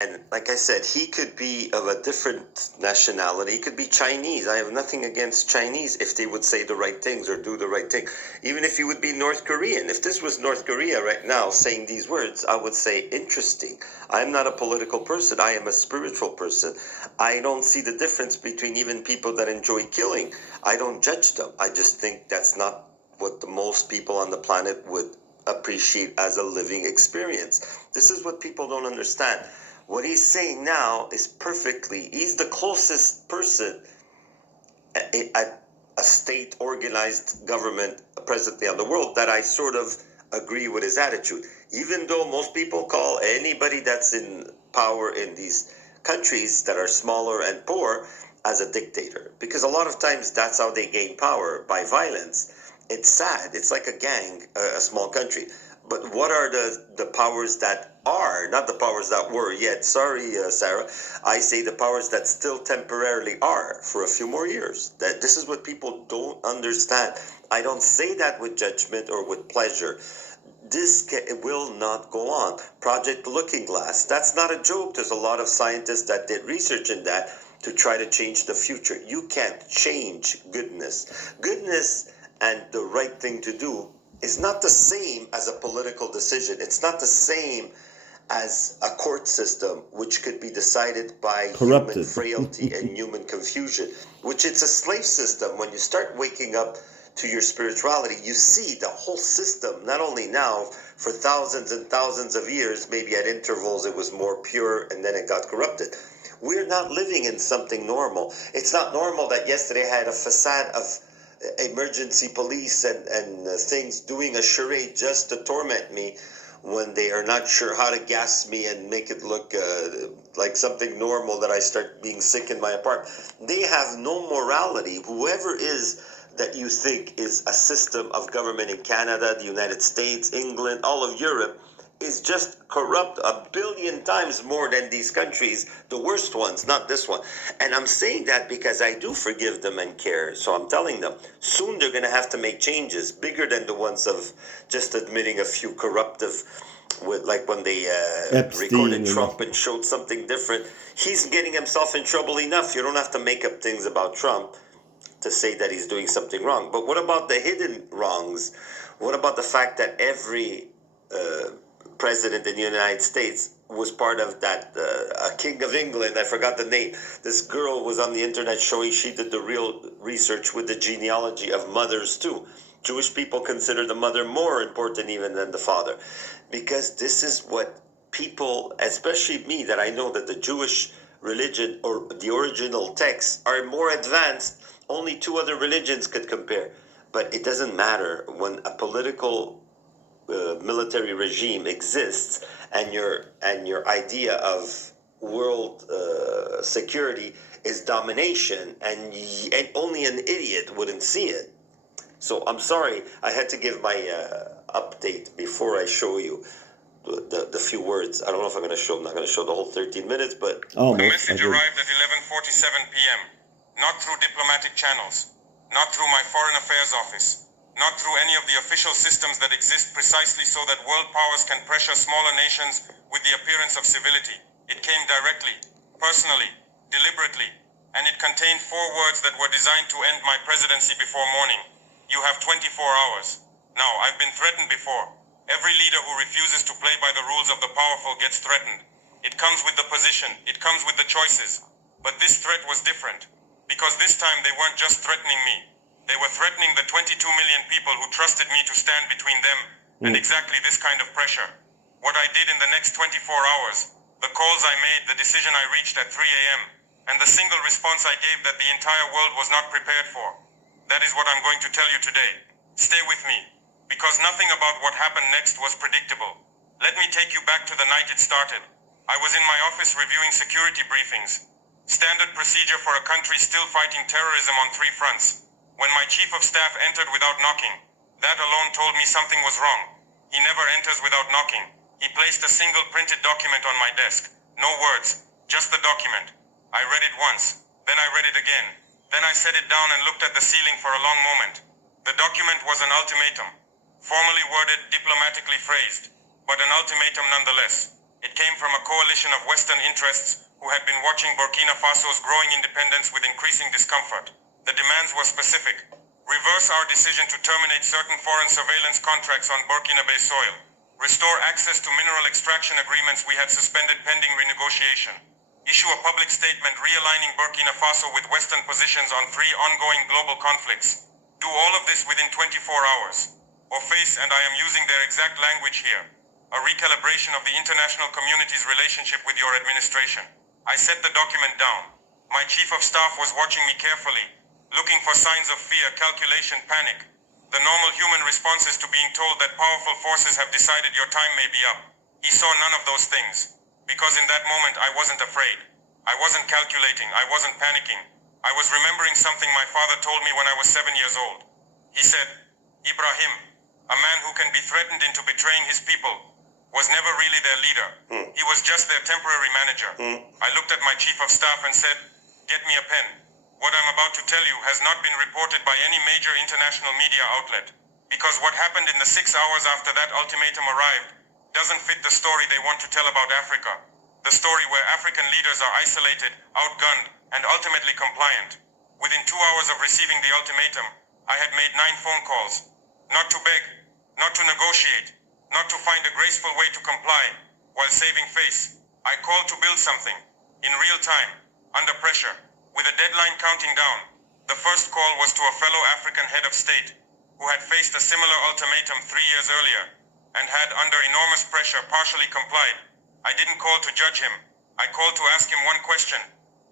And like I said, he could be of a different nationality. He could be Chinese. I have nothing against Chinese if they would say the right things or do the right thing. Even if he would be North Korean. If this was North Korea right now saying these words, I would say, interesting. I'm not a political person. I am a spiritual person. I don't see the difference between even people that enjoy killing. I don't judge them. I just think that's not what the most people on the planet would appreciate as a living experience. This is what people don't understand. What he's saying now is he's the closest person at a state organized government presently on the world that I sort of agree with his attitude. Even though most people call anybody that's in power in these countries that are smaller and poor as a dictator. Because a lot of times that's how they gain power, by violence. It's sad. It's like a gang, a small country. But what are the powers that are, not the powers that were yet? Sorry, Sarah. I say the powers that still temporarily are for a few more years. That this is what people don't understand. I don't say that with judgment or with pleasure. It will not go on. Project Looking Glass, that's not a joke. There's a lot of scientists that did research in that to try to change the future. You can't change goodness. Goodness and the right thing to do is not the same as a political decision. It's not the same as a court system, which could be decided by Corrupted. human frailty and human confusion, which it's a slave system. When you start waking up to your spirituality, you see the whole system, not only now, for thousands and thousands of years, maybe at intervals it was more pure and then it got corrupted. We're not living in something normal. It's not normal that yesterday I had a facade of emergency police and things doing a charade just to torment me when they are not sure how to gas me and make it look like something normal, that I start being sick in my apartment. They have no morality. Whoever is that you think is a system of government in Canada, the United States, England, all of Europe, is just corrupt 1 billion times more than these countries, the worst ones, not this one. And I'm saying that because I do forgive them and care. So I'm telling them, soon they're going to have to make changes bigger than the ones of just admitting a few corruptive, with like when they recorded Trump and showed something different. He's getting himself in trouble enough. You don't have to make up things about Trump to say that he's doing something wrong. But what about the hidden wrongs? What about the fact that every president in the United States was part of that King of England, I forgot the name. This girl was on the internet showing she did the real research with the genealogy of mothers too. Jewish people consider the mother more important even than the father, because this is what people, especially me, that I know that the Jewish religion or the original texts are more advanced. Only 2 other religions could compare. But it doesn't matter when a political military regime exists, and your idea of world security is domination, and only an idiot wouldn't see it. So I'm sorry, I had to give my update before I show you the few words. I don't know if I'm going to show. I'm not going to show the whole 13 minutes, but the message arrived at 11:47 p.m. Not through diplomatic channels, not through my foreign affairs office, not through any of the official systems that exist precisely so that world powers can pressure smaller nations with the appearance of civility. It came directly, personally, deliberately, and it contained 4 words that were designed to end my presidency before morning. You have 24 hours. Now, I've been threatened before. Every leader who refuses to play by the rules of the powerful gets threatened. It comes with the position, it comes with the choices. But this threat was different, because this time they weren't just threatening me. They were threatening the 22 million people who trusted me to stand between them and exactly this kind of pressure. What I did in the next 24 hours, the calls I made, the decision I reached at 3 a.m., and the single response I gave that the entire world was not prepared for. That is what I'm going to tell you today. Stay with me, because nothing about what happened next was predictable. Let me take you back to the night it started. I was in my office reviewing security briefings. Standard procedure for a country still fighting terrorism on 3 fronts. When my chief of staff entered without knocking, that alone told me something was wrong. He never enters without knocking. He placed a single printed document on my desk. No words, just the document. I read it once, then I read it again. Then I set it down and looked at the ceiling for a long moment. The document was an ultimatum, formally worded, diplomatically phrased, but an ultimatum nonetheless. It came from a coalition of Western interests who had been watching Burkina Faso's growing independence with increasing discomfort. The demands were specific. Reverse our decision to terminate certain foreign surveillance contracts on Burkinabe soil. Restore access to mineral extraction agreements we had suspended pending renegotiation. Issue a public statement realigning Burkina Faso with Western positions on 3 ongoing global conflicts. Do all of this within 24 hours. Or face, and I am using their exact language here, a recalibration of the international community's relationship with your administration. I set the document down. My chief of staff was watching me carefully, looking for signs of fear, calculation, panic. The normal human response is to being told that powerful forces have decided your time may be up. He saw none of those things. Because in that moment I wasn't afraid. I wasn't calculating. I wasn't panicking. I was remembering something my father told me when I was 7 years old. He said, Ibrahim, a man who can be threatened into betraying his people, was never really their leader. He was just their temporary manager. I looked at my chief of staff and said, get me a pen. What I'm about to tell you has not been reported by any major international media outlet. Because what happened in the 6 hours after that ultimatum arrived doesn't fit the story they want to tell about Africa. The story where African leaders are isolated, outgunned, and ultimately compliant. Within 2 hours of receiving the ultimatum, I had made 9 phone calls. Not to beg, not to negotiate, not to find a graceful way to comply, while saving face. I called to build something, in real time, under pressure, with a deadline counting down. The first call was to a fellow African head of state, who had faced a similar ultimatum 3 years earlier, and had, under enormous pressure, partially complied. I didn't call to judge him. I called to ask him one question.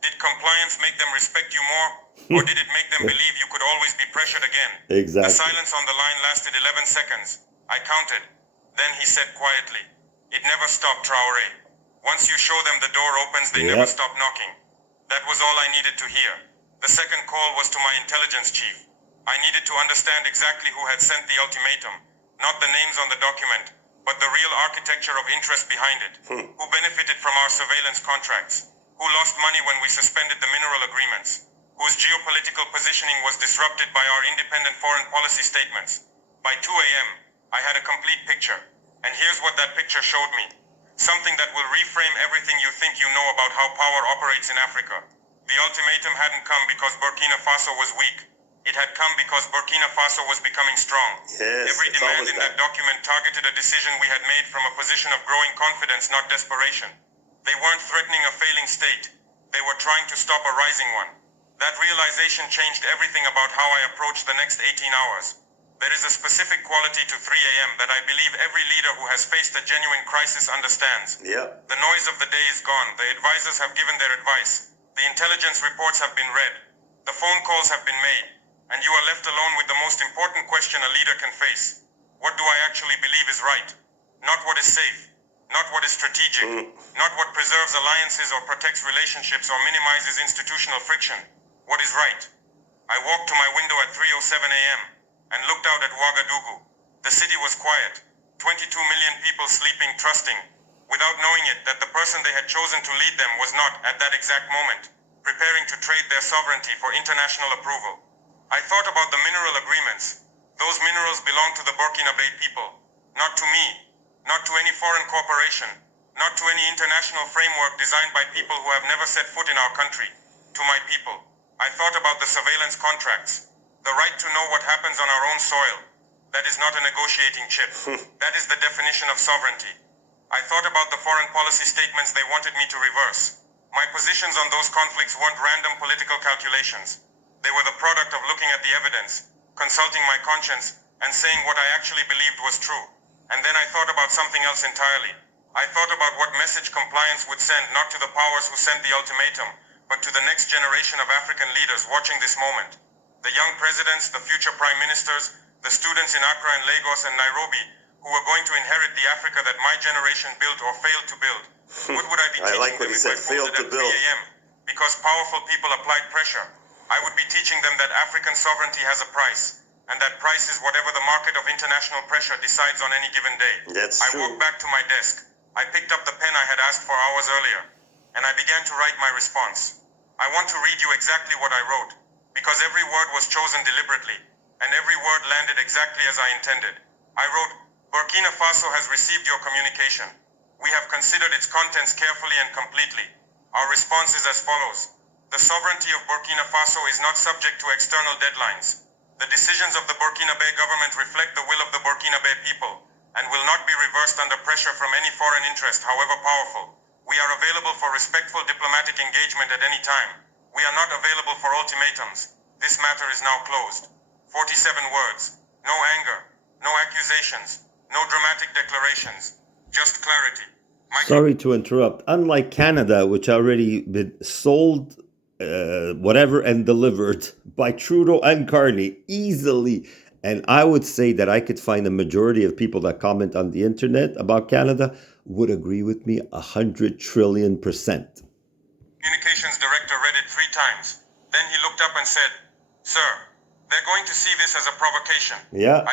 Did compliance make them respect you more, or did it make them believe you could always be pressured again? Exactly. The silence on the line lasted 11 seconds. I counted. Then he said quietly, it never stopped, Traore. Once you show them the door opens, they never stop knocking. That was all I needed to hear. The second call was to my intelligence chief. I needed to understand exactly who had sent the ultimatum, not the names on the document, but the real architecture of interest behind it. Who benefited from our surveillance contracts? Who lost money when we suspended the mineral agreements? Whose geopolitical positioning was disrupted by our independent foreign policy statements? By 2 a.m., I had a complete picture. And here's what that picture showed me. Something that will reframe everything you think you know about how power operates in Africa. The ultimatum hadn't come because Burkina Faso was weak. It had come because Burkina Faso was becoming strong. Yes, Every demand in that document targeted a decision we had made from a position of growing confidence, not desperation. They weren't threatening a failing state. They were trying to stop a rising one. That realization changed everything about how I approached the next 18 hours. There is a specific quality to 3 a.m. that I believe every leader who has faced a genuine crisis understands. Yep. The noise of the day is gone. The advisors have given their advice. The intelligence reports have been read. The phone calls have been made. And you are left alone with the most important question a leader can face. What do I actually believe is right? Not what is safe. Not what is strategic. Not what preserves alliances or protects relationships or minimizes institutional friction. What is right? I walked to my window at 3:07 a.m. and looked out at Ouagadougou. The city was quiet. 22 million people sleeping, trusting, without knowing it, that the person they had chosen to lead them was not, at that exact moment, preparing to trade their sovereignty for international approval. I thought about the mineral agreements. Those minerals belong to the Burkinabe people. Not to me. Not to any foreign corporation. Not to any international framework designed by people who have never set foot in our country. To my people. I thought about the surveillance contracts. The right to know what happens on our own soil. That is not a negotiating chip. That is the definition of sovereignty. I thought about the foreign policy statements they wanted me to reverse. My positions on those conflicts weren't random political calculations. They were the product of looking at the evidence, consulting my conscience, and saying what I actually believed was true. And then I thought about something else entirely. I thought about what message compliance would send not to the powers who sent the ultimatum, but to the next generation of African leaders watching this moment. The young presidents, the future prime ministers, the students in Accra and Lagos and Nairobi, who were going to inherit the Africa that my generation built or failed to build. What would I be teaching like what them he if I said, failed folded to at 3 build. a.m.? Because powerful people applied pressure. I would be teaching them that African sovereignty has a price, and that price is whatever the market of international pressure decides on any given day. That's I true. walked back to my desk. I picked up the pen I had asked for hours earlier, and I began to write my response. I want to read you exactly what I wrote, because every word was chosen deliberately, and every word landed exactly as I intended. I wrote, Burkina Faso has received your communication. We have considered its contents carefully and completely. Our response is as follows. The sovereignty of Burkina Faso is not subject to external deadlines. The decisions of the Burkinabe government reflect the will of the Burkinabe people and will not be reversed under pressure from any foreign interest, however powerful. We are available for respectful diplomatic engagement at any time. We are not available for ultimatums. This matter is now closed. 47 words. No anger. No accusations. No dramatic declarations. Just clarity. Sorry to interrupt. Unlike Canada, which already been sold, whatever, and delivered by Trudeau and Carney easily, and I would say that I could find a majority of people that comment on the internet about Canada would agree with me 100 trillion %. Communications director read it 3 times. Then he looked up and said, "Sir, they're going to see this as a provocation." Yeah,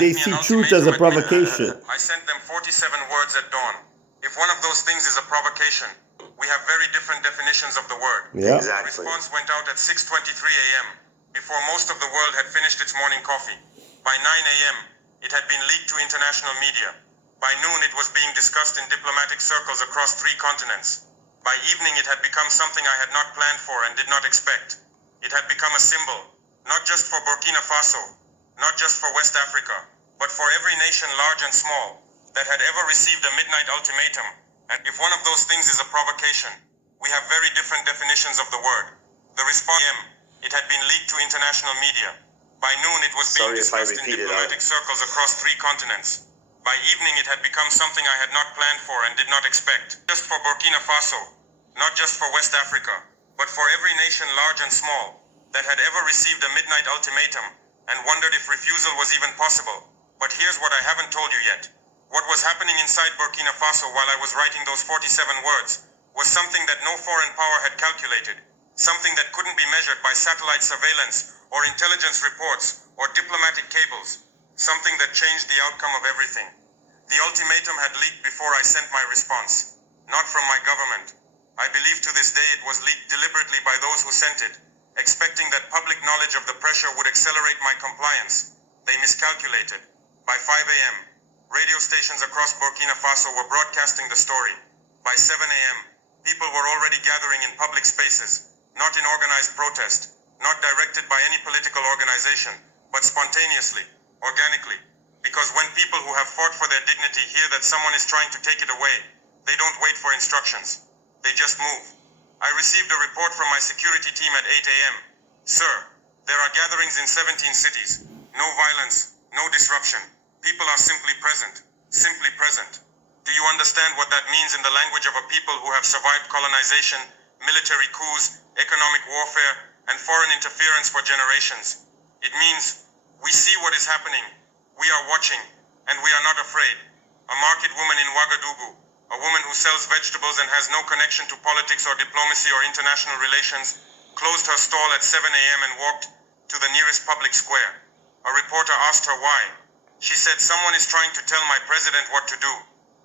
they see truth as a provocation. I sent them 47 words at dawn. If one of those things is a provocation, we have very different definitions of the word. Yeah, exactly. The response went out at 6:23 a.m. before most of the world had finished its morning coffee. By 9 a.m., it had been leaked to international media. By noon, it was being discussed in diplomatic circles across 3 continents. By evening, it had become something I had not planned for and did not expect. It had become a symbol, not just for Burkina Faso, not just for West Africa, but for every nation large and small that had ever received a midnight ultimatum. And if one of those things is a provocation, we have very different definitions of the word. The response, it had been leaked to international media. By noon, it was being discussed in diplomatic circles across 3 continents. By evening, it had become something I had not planned for and did not expect. Just for Burkina Faso, not just for West Africa, but for every nation large and small that had ever received a midnight ultimatum and wondered if refusal was even possible. But here's what I haven't told you yet. What was happening inside Burkina Faso while I was writing those 47 words was something that no foreign power had calculated, something that couldn't be measured by satellite surveillance or intelligence reports or diplomatic cables, something that changed the outcome of everything. The ultimatum had leaked before I sent my response, not from my government. I believe to this day it was leaked deliberately by those who sent it, expecting that public knowledge of the pressure would accelerate my compliance. They miscalculated. By 5 a.m., radio stations across Burkina Faso were broadcasting the story. By 7 a.m., people were already gathering in public spaces, not in organized protest, not directed by any political organization, but spontaneously, organically. Because when people who have fought for their dignity hear that someone is trying to take it away, they don't wait for instructions. They just move. I received a report from my security team at 8 a.m. Sir, there are gatherings in 17 cities. No violence, no disruption. People are simply present. Simply present. Do you understand what that means in the language of a people who have survived colonization, military coups, economic warfare, and foreign interference for generations? It means we see what is happening. We are watching, and we are not afraid. A market woman in Ouagadougou, a woman who sells vegetables and has no connection to politics or diplomacy or international relations, closed her stall at 7 a.m. and walked to the nearest public square. A reporter asked her why. She said, "Someone is trying to tell my president what to do."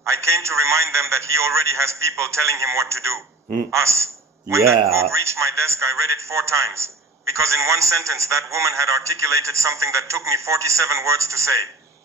I came to remind them that he already has people telling him what to do. Us. When that quote reached my desk, I read it 4 times. Because in one sentence, that woman had articulated something that took me 47 words to say.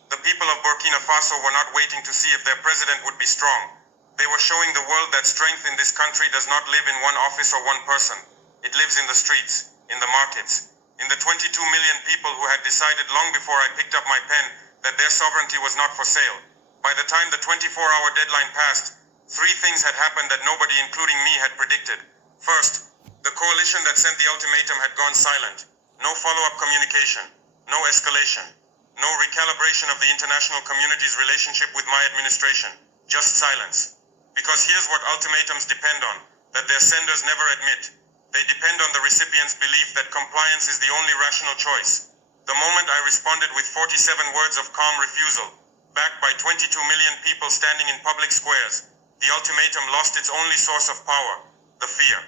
The people of Burkina Faso were not waiting to see if their president would be strong. They were showing the world that strength in this country does not live in one office or one person. It lives in the streets, in the markets, in the 22 million people who had decided long before I picked up my pen that their sovereignty was not for sale. By the time the 24-hour deadline passed, 3 things had happened that nobody, including me, had predicted. First, the coalition that sent the ultimatum had gone silent. No follow-up communication, no escalation, no recalibration of the international community's relationship with my administration, just silence. Because here's what ultimatums depend on, that their senders never admit. They depend on the recipient's belief that compliance is the only rational choice. The moment I responded with 47 words of calm refusal, backed by 22 million people standing in public squares, the ultimatum lost its only source of power, the fear.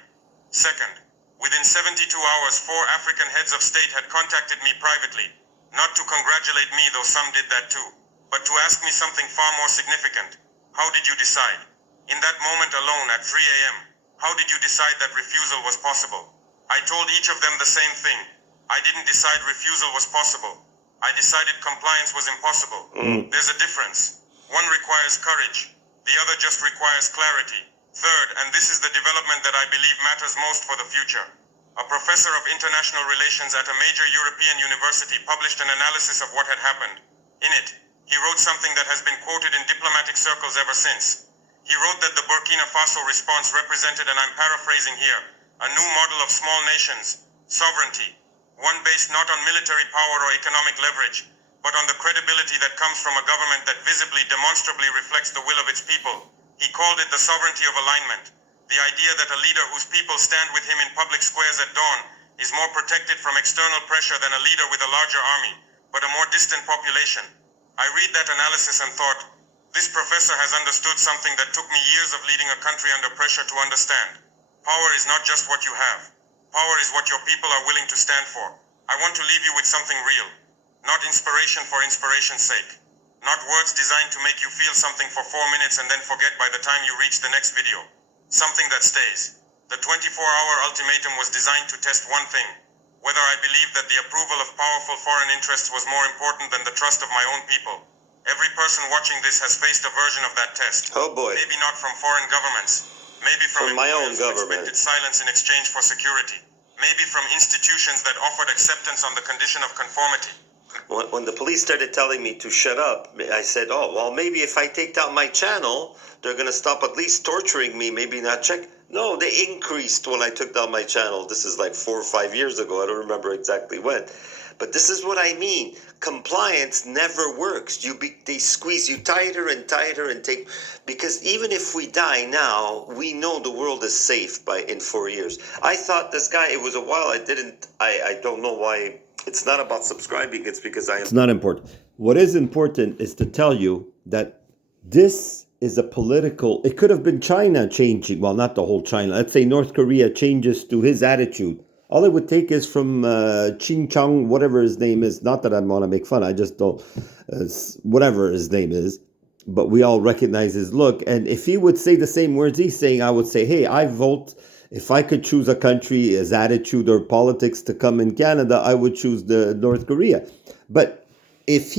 Second, within 72 hours, 4 African heads of state had contacted me privately, not to congratulate me, though some did that too, but to ask me something far more significant. How did you decide? In that moment alone at 3 a.m., how did you decide that refusal was possible? I told each of them the same thing. I didn't decide refusal was possible. I decided compliance was impossible. There's a difference. One requires courage. The other just requires clarity. Third, and this is the development that I believe matters most for the future. A professor of international relations at a major European university published an analysis of what had happened. In it, he wrote something that has been quoted in diplomatic circles ever since. He wrote that the Burkina Faso response represented, and I'm paraphrasing here, a new model of small nations, sovereignty, one based not on military power or economic leverage, but on the credibility that comes from a government that visibly, demonstrably reflects the will of its people. He called it the sovereignty of alignment. The idea that a leader whose people stand with him in public squares at dawn is more protected from external pressure than a leader with a larger army, but a more distant population. I read that analysis and thought, this professor has understood something that took me years of leading a country under pressure to understand. Power is not just what you have. Power is what your people are willing to stand for. I want to leave you with something real. Not inspiration for inspiration's sake. Not words designed to make you feel something for 4 minutes and then forget by the time you reach the next video. Something that stays. The 24-hour ultimatum was designed to test one thing. Whether I believed that the approval of powerful foreign interests was more important than the trust of my own people. Every person watching this has faced a version of that test. Oh boy. Maybe not from foreign governments. Maybe from my own employers who government. expected silence in exchange for security. Maybe from institutions that offered acceptance on the condition of conformity. When the police started telling me to shut up, I said, oh, well, maybe if I take down my channel, they're going to stop at least torturing me, maybe not check. No, they increased when I took down my channel. This is like 4 or 5 years ago. I don't remember exactly when. But this is what I mean. Compliance never works. They squeeze you tighter and tighter and take... Because even if we die now, we know the world is safe in 4 years. I thought this guy, it was a while I don't know why... It's not about subscribing. It's because It's not important. What is important is to tell you that this is a political... It could have been China changing. Well, not the whole China. Let's say North Korea changes to his attitude. All it would take is from Ching Chong, whatever his name is. Not that I want to make fun. I just don't... whatever his name is. But we all recognize his look. And if he would say the same words he's saying, I would say, hey, I vote... If I could choose a country, his attitude or politics to come in Canada, I would choose the North Korea. But if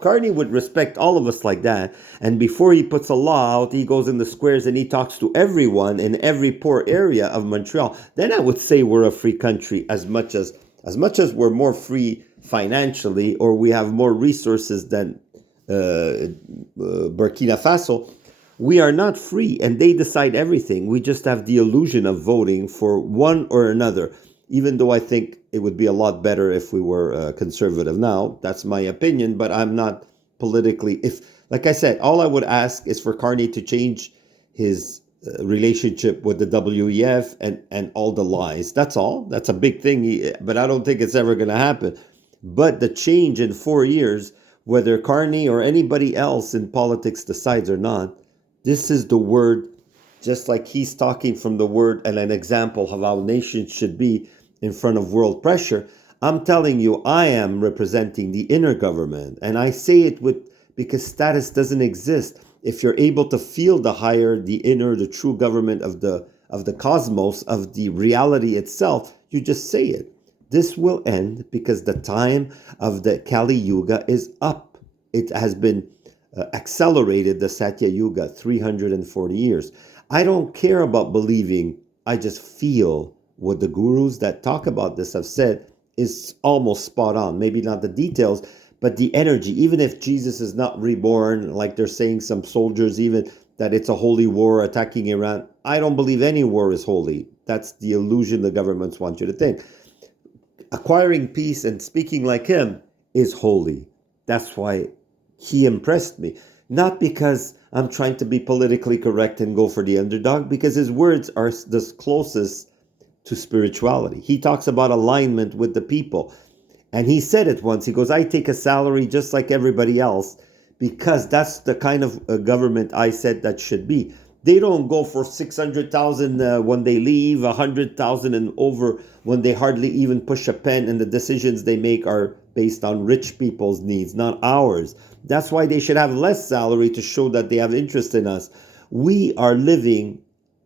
Carney would respect all of us like that, and before he puts a law out, he goes in the squares and he talks to everyone in every poor area of Montreal, then I would say we're a free country as much as we're more free financially or we have more resources than Burkina Faso. We are not free, and they decide everything. We just have the illusion of voting for one or another, even though I think it would be a lot better if we were conservative now. That's my opinion, but I'm not politically... Like I said, all I would ask is for Carney to change his relationship with the WEF and all the lies. That's all. That's a big thing, but I don't think it's ever going to happen. But the change in 4 years, whether Carney or anybody else in politics decides or not, this is the word, just like he's talking from the word and an example of how nations should be in front of world pressure. I'm telling you, I am representing the inner government. And I say it because status doesn't exist. If you're able to feel the higher, the inner, the true government of the cosmos, of the reality itself, you just say it. This will end because the time of the Kali Yuga is up. It has been accelerated, the Satya Yuga, 340 years. I don't care about believing. I just feel what the gurus that talk about this have said is almost spot on. Maybe not the details, but the energy. Even if Jesus is not reborn, like they're saying some soldiers, even that it's a holy war attacking Iran. I don't believe any war is holy. That's the illusion the governments want you to think. Acquiring peace and speaking like him is holy. That's why he impressed me. Not because I'm trying to be politically correct and go for the underdog, because his words are the closest to spirituality. He talks about alignment with the people. And he said it once. He goes, I take a salary just like everybody else because that's the kind of government I said that should be. They don't go for 600,000 when they leave, 100,000 and over when they hardly even push a pen, and the decisions they make are based on rich people's needs, not ours. That's why they should have less salary to show that they have interest in us. We are living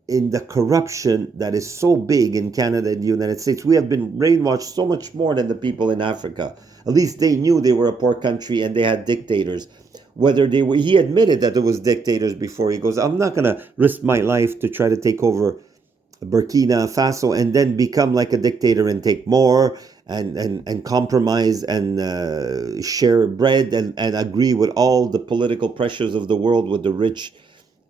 in the corruption that is so big in Canada and the United States. We have been brainwashed so much more than the people in Africa. At least they knew they were a poor country and they had dictators. whether they were, he admitted that there was dictators before. He goes, I'm not going to risk my life to try to take over Burkina Faso and then become like a dictator and take more and compromise and share bread and agree with all the political pressures of the world with the rich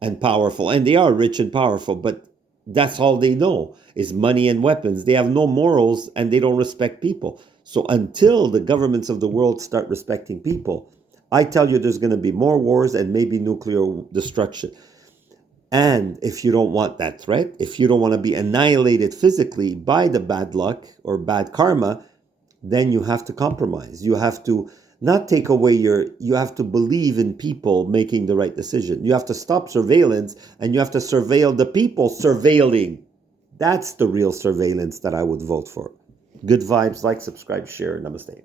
and powerful. And they are rich and powerful, but that's all they know is money and weapons. They have no morals and they don't respect people. So until the governments of the world start respecting people, I tell you there's going to be more wars and maybe nuclear destruction. And if you don't want that threat, if you don't want to be annihilated physically by the bad luck or bad karma, then you have to compromise. You have to not take away you have to believe in people making the right decision. You have to stop surveillance and you have to surveil the people surveilling. That's the real surveillance that I would vote for. Good vibes, like, subscribe, share. Namaste.